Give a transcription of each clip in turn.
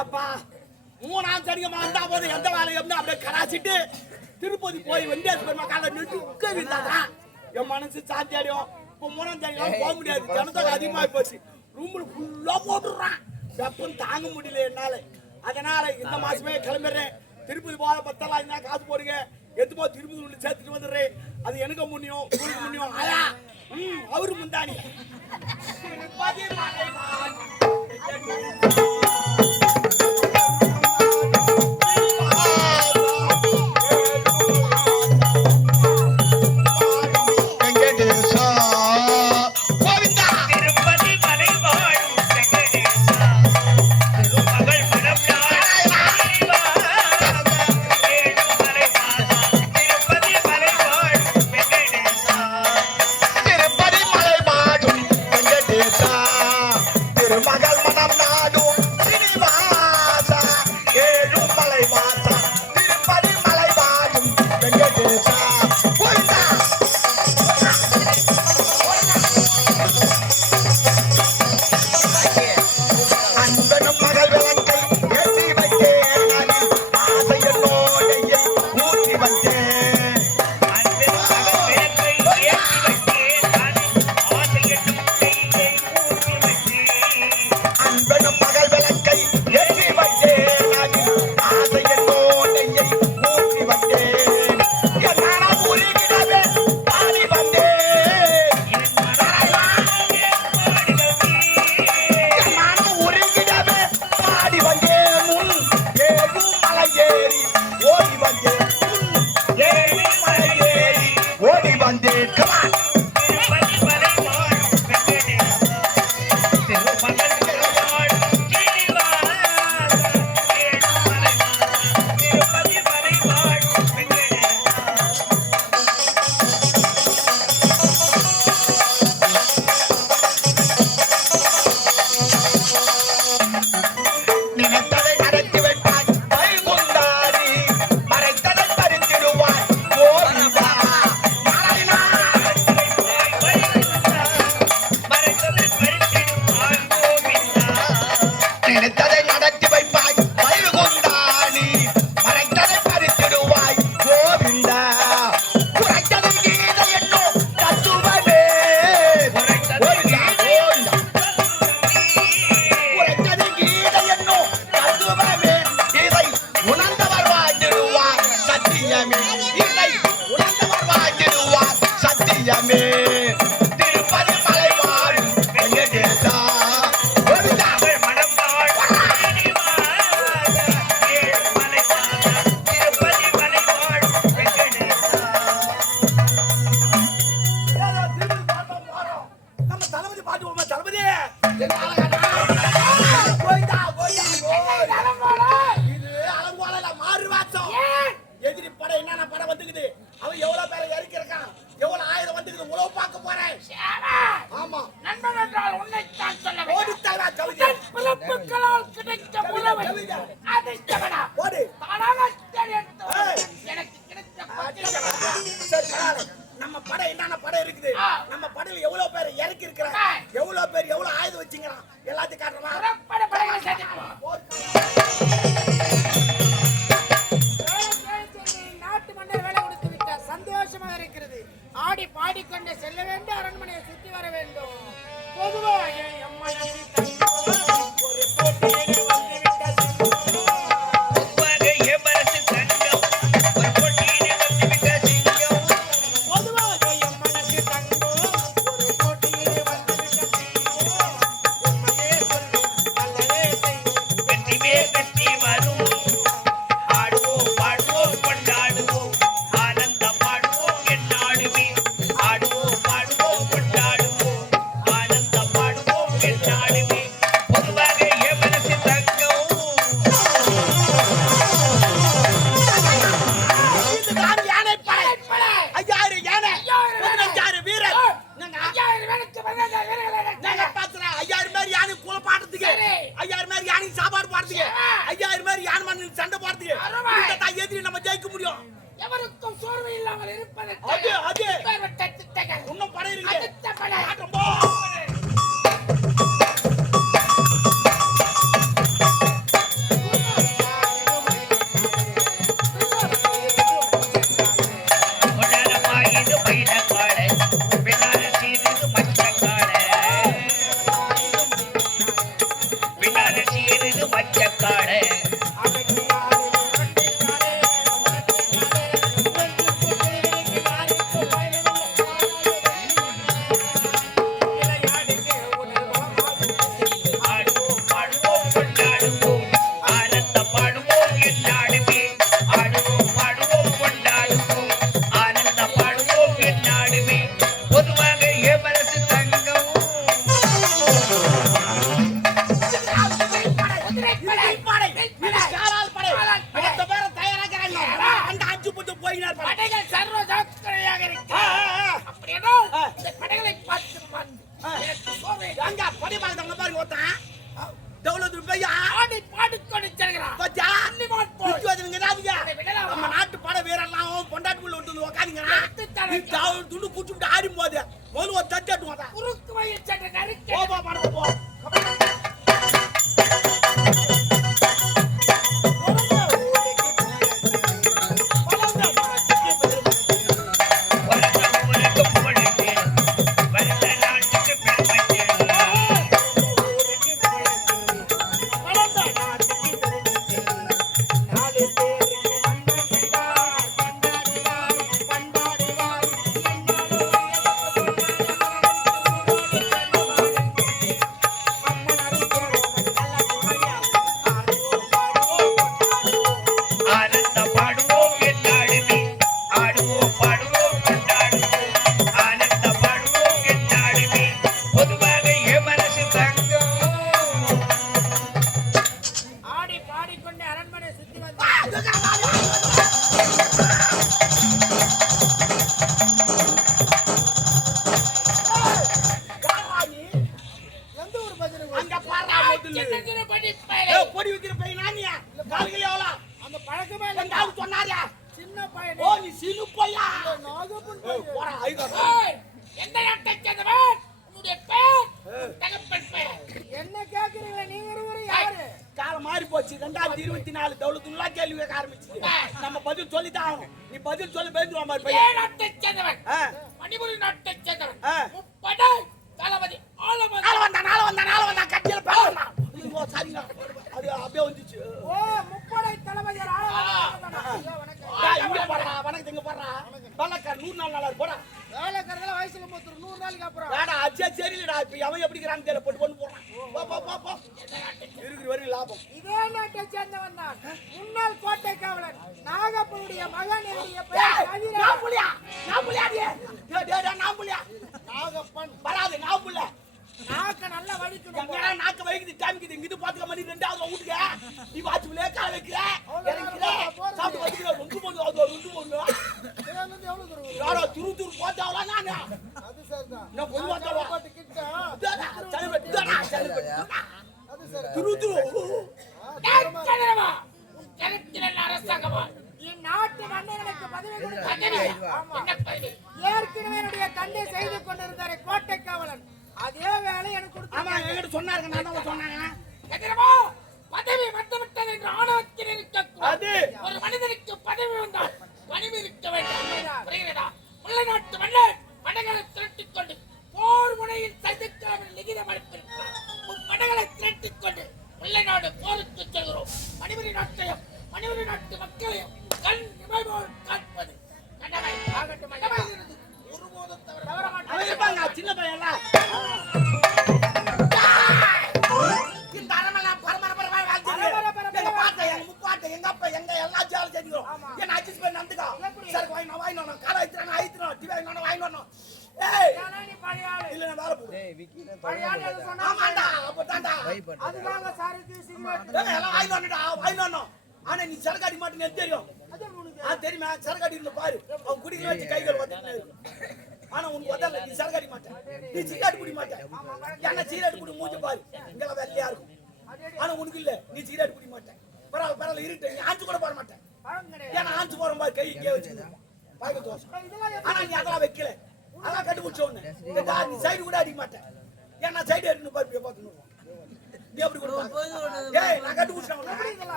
எப்பா 3ஆம் சனிக்கிழமை வந்தா போது எந்த வேலையும் அப்படியே கராச்சிட்டு திருப்பதி போய் வெங்கடேஸ்வர பெருமாள் நெடுக்க விட்டாதான் என் மனசு சாத்தி அடையும். இப்போ 3ஆம் சனிக்கிழமை போக முடியாது, ஜனத்தொகை அதிகமாகி போச்சு. ரூம்ல ஃபுல்லா போட்டுடுறான், வெப்பம் தாங்க முடியல என்னால. அதனால இந்த மாசமே கிளம்பிடுறேன். திருப்பதி போக பத்தலாம் என்ன காசு போடுங்க, எத்து போ திருப்பதி உள்ள சேர்த்துட்டு வந்துடுறேன். அது எனக்கு முன்னியும் உங்களுக்கு முன்னியும். ஆயா அவரு முந்தானி படை காலால் படை மொத்த பேர தயாராகிறாங்க அந்த அஞ்சு புட்டு போயினார் படைகள் சர்வ ஜாக்கிரதையாக இருக்கு அப்படினா இந்த படைகளை பார்த்து அங்க படை பாருங்க பாருங்க ஒருத்தன் டவுலத் ரூபாய் ஆடி பாடி கொண்டு செல்கிறான் பச்சா அன்னி மாட் போய் இதுவதுங்க ராதியா நம்ம நாட்டு படை வீரர்லாம் பொண்டாட்டிக்குள்ள விட்டு உட்காருங்கடா துண்டு குட்டி விட்டு ஆடி போது முதல்ல ஒரு தட்டு வாடா குறுக்கு வயல் சட்டை நறுக்கு போ போ போ போ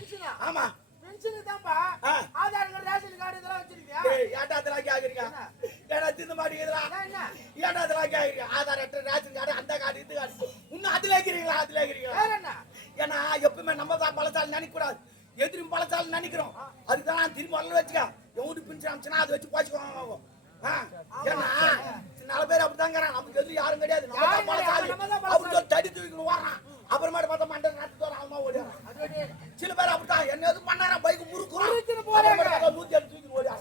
பென்ஷனா? ஆமா பென்ஷனுக்கு தான்ப்பா. ஆ. ஆதார் கார்டு, ரேஷன் கார்டு இதெல்லாம் வச்சிருக்கியா? ஏய் ஏன்டா அதெல்லாம் கேக்குறீங்க ஏடா தின்னு மாட்டீங்களா என்ன? ஏன்டா அதெல்லாம் கேக்குறீங்க ஆதார் அட்டை ரேஷன் கார்டு அந்த கார்டு இந்த கார்டு இன்னும் அதுல இருக்கிறீங்களா அதுல இருக்கிறீங்களா வேற என்ன? ஏன்னா எப்பவுமே நம்ம தான் பழசாலி நினைக்க கூடாது எதிரும் பழசாலி நினைக்கிறோம் அதுதான் நான் திரும்ப வரல வச்சுக்க எவனுக்கு பிரிச்சு அமிச்சுனா அதை வச்சு போச்சுக்குவாங்க ஏன்னா நாலு பேர் அப்படிதாங்கிறான் நமக்கு எதிரும் யாரும் கிடையாது நம்ம தான் பழசாலி அவங்க தடி தூக்கின்னு வர்றான் அப்புறமேட்டு பார்த்தா மண்டை நாட்டு வர அவன் ஓடிறான் சில பேர் அப்படித்தான் என்ன எதுவும் பண்ணாரா பைக் முறுக்குறான் 100 தூக்கி ஓடிறான்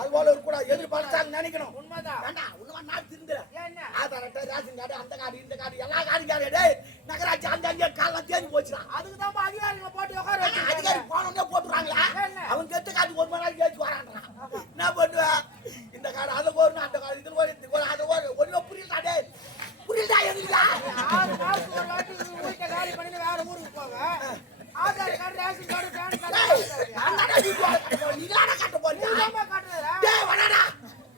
அது போல இருக்கக்கூடாது எதிர் பழசாலி நினைக்கணும் உண்மைதான். வேண்டாம் உண்மை நான் திருந்துறேன் என்ன? ஆதார் அட்டை ரேஷன் கார்டு அந்த கார்டு இந்த கார்டு எல்லா கார்டும் கேட்க டேய் நகராட்சி அங்கே காலம் தேஞ்சு போச்சுடா அதுக்கு தான்ப்பா அதிகாரிகளை போட்டு உட்கார வச்சிருக்காங்க. அதிகாரி போனோடனே போட்டுறாங்களா அவன் கெட்ட காட்டு ஒரு மணி நேரம் கேட்டு வரான்றான் என்ன பண்ணுவேன் இந்த கார்டு அதை போடணும் அந்த கார்டு இதில் போய் அதை ஒன்றுமே புரியலடா டேய் புரியலடா எதுக்குடா 6 மாசத்துக்கு ஒரு வாட்டி வீட்டை காலி பண்ணிட்டு வேற ஊருக்கு போங்க. Aadhaar card, ration card, PAN card நீதான காட்ட போறியா நீதாம்மா காட்டுறதா? டேய் வாடா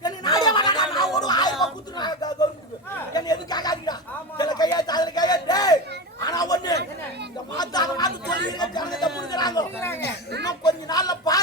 என்ன நாடே வாடா நான் ஒரு 1000 ரூபாய் குடுத்துறேன் கவர்மெண்ட்டுக்கு என்ன எதுவும் கேட்காதீங்கடா சில கையாச்சு அதில் கையாச்சு டேய் ஆனா ஒண்ணு இந்த மாத்த சொல்லி ஜனங்க முடுக்குறாங்க இன்னும் கொஞ்ச நாள்ல பாரு